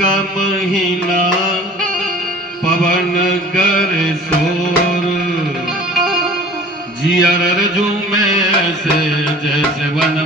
का महीना पवन कर शोर। जियर में ऐसे जैसे वन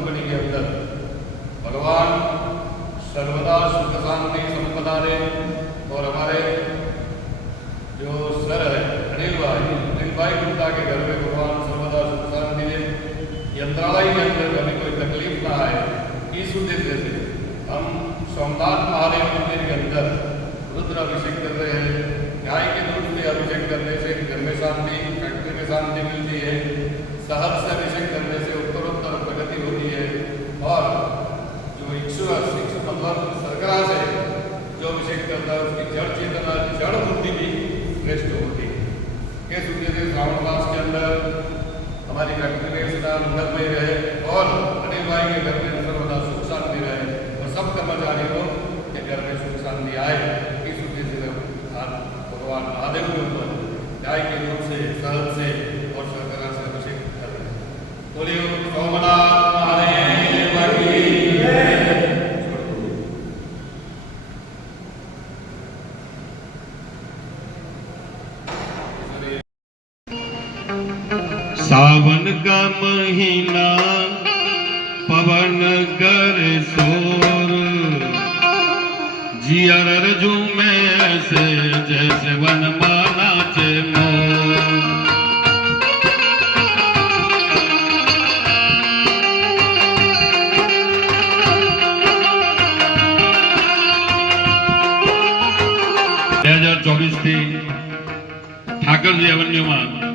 कंपनी के अंदर। भगवान सर्वदा सुख शांति संपदा दे और हमारे जो सर है, अनिल भाई अनिल भाई गुप्ता के घर में भगवान सर्वदा सुख शांति दे। यंत्रालय के अंदर कभी कोई तकलीफ़ ना आए इस उद्देश्य से हम सोमनाथ महादेव मंदिर के अंदर रुद्र अभिषेक कर रहे हैं। गाय के दूध से अभिषेक करने से घर में शांति, फैक्ट्री में शांति मिलती है। शहद से अभिषेक करने से उत्तरोत्तर प्रगति होती है और जो इच्छु इच्छु मतलब सरकरा से जो करता है उसकी जड़ चेतना जड़ बुद्धि भी श्रेष्ठ होती है इस उद्देश्य से श्रावण मास के अंदर हमारी फैक्ट्री में सदा मंगलमय रहे और अनिल भाई के घर में सर्वदा सुख शांति रहे और सब कर्मचारी लोग के घर में सुख शांति आए इस उद्देश्य से भगवान महादेव के ऊपर गाय के दूध से शहद से और सरकरा से अभिषेक कर रहे हैं बोलिए सावन का महीना पवन कर शोर जियर झूमे ऐसे जैसे वन माना चे मोर બે હજાર ચોવીસ થી ઠાકરજી એવન્યુમાં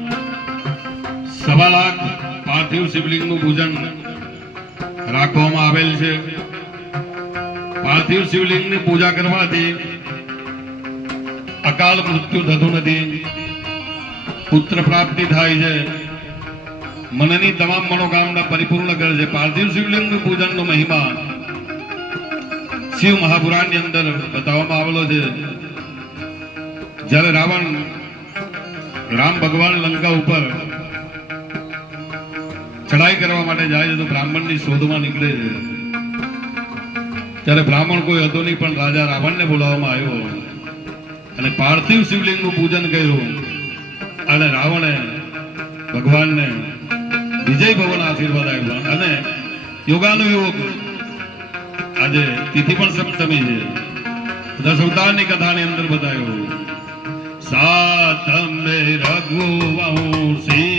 સવા લાખ પાર્થિવ શિવલિંગનું પૂજન રાખવામાં આવેલ છે. પાર્થિવ શિવલિંગની પૂજા કરવાથી અકાલ મૃત્યુ થતું નથી. પુત્ર પ્રાપ્તિ થાય છે. મનની તમામ મનોકામના પરિપૂર્ણ કરે છે. પાર્થિવ શિવલિંગનું પૂજનનો મહિમા શિવ મહાપુરાણની અંદર બતાવવામાં આવેલો છે. જ્યારે રાવણ રામ ભગવાન લંકા ઉપર ચડાઈ કરવા માટે જાય છે તો બ્રાહ્મણની શોધમાં નીકળે છે. ત્યારે બ્રાહ્મણ કોઈ હતો નહીં, પણ રાજા રાવણને બોલાવવામાં આવ્યો અને પાર્થિવ શિવલિંગનું પૂજન કર્યું. અને રાવણે ભગવાનને વિજય ભવન આશીર્વાદ આપ્યા. અને યોગાનુયોગ આજે તિથિ પણ સપ્તમી છે. દસ અવતારની કથાની અંદર બતાવ્યું. સાતમે રઘુવંશી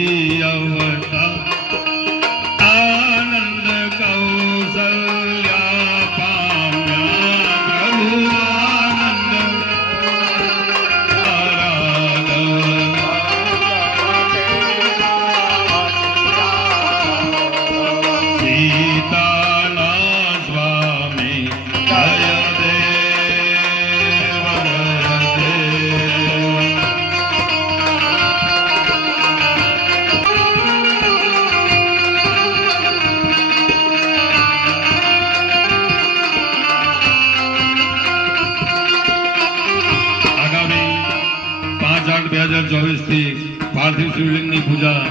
બે હજાર ચોવીસથી પાર્થિવ શિવલિંગની પૂજા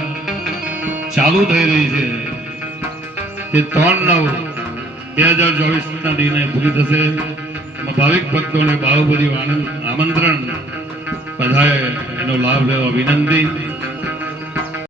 ચાલુ થઈ રહી છે. તે ત્રણ નવ બે હજાર ચોવીસ ના દિને પૂરી થશે. એમાં ભાવિક ભક્તોને બાહુબલી આમંત્રણ બધાએ એનો લાભ લેવા વિનંતી.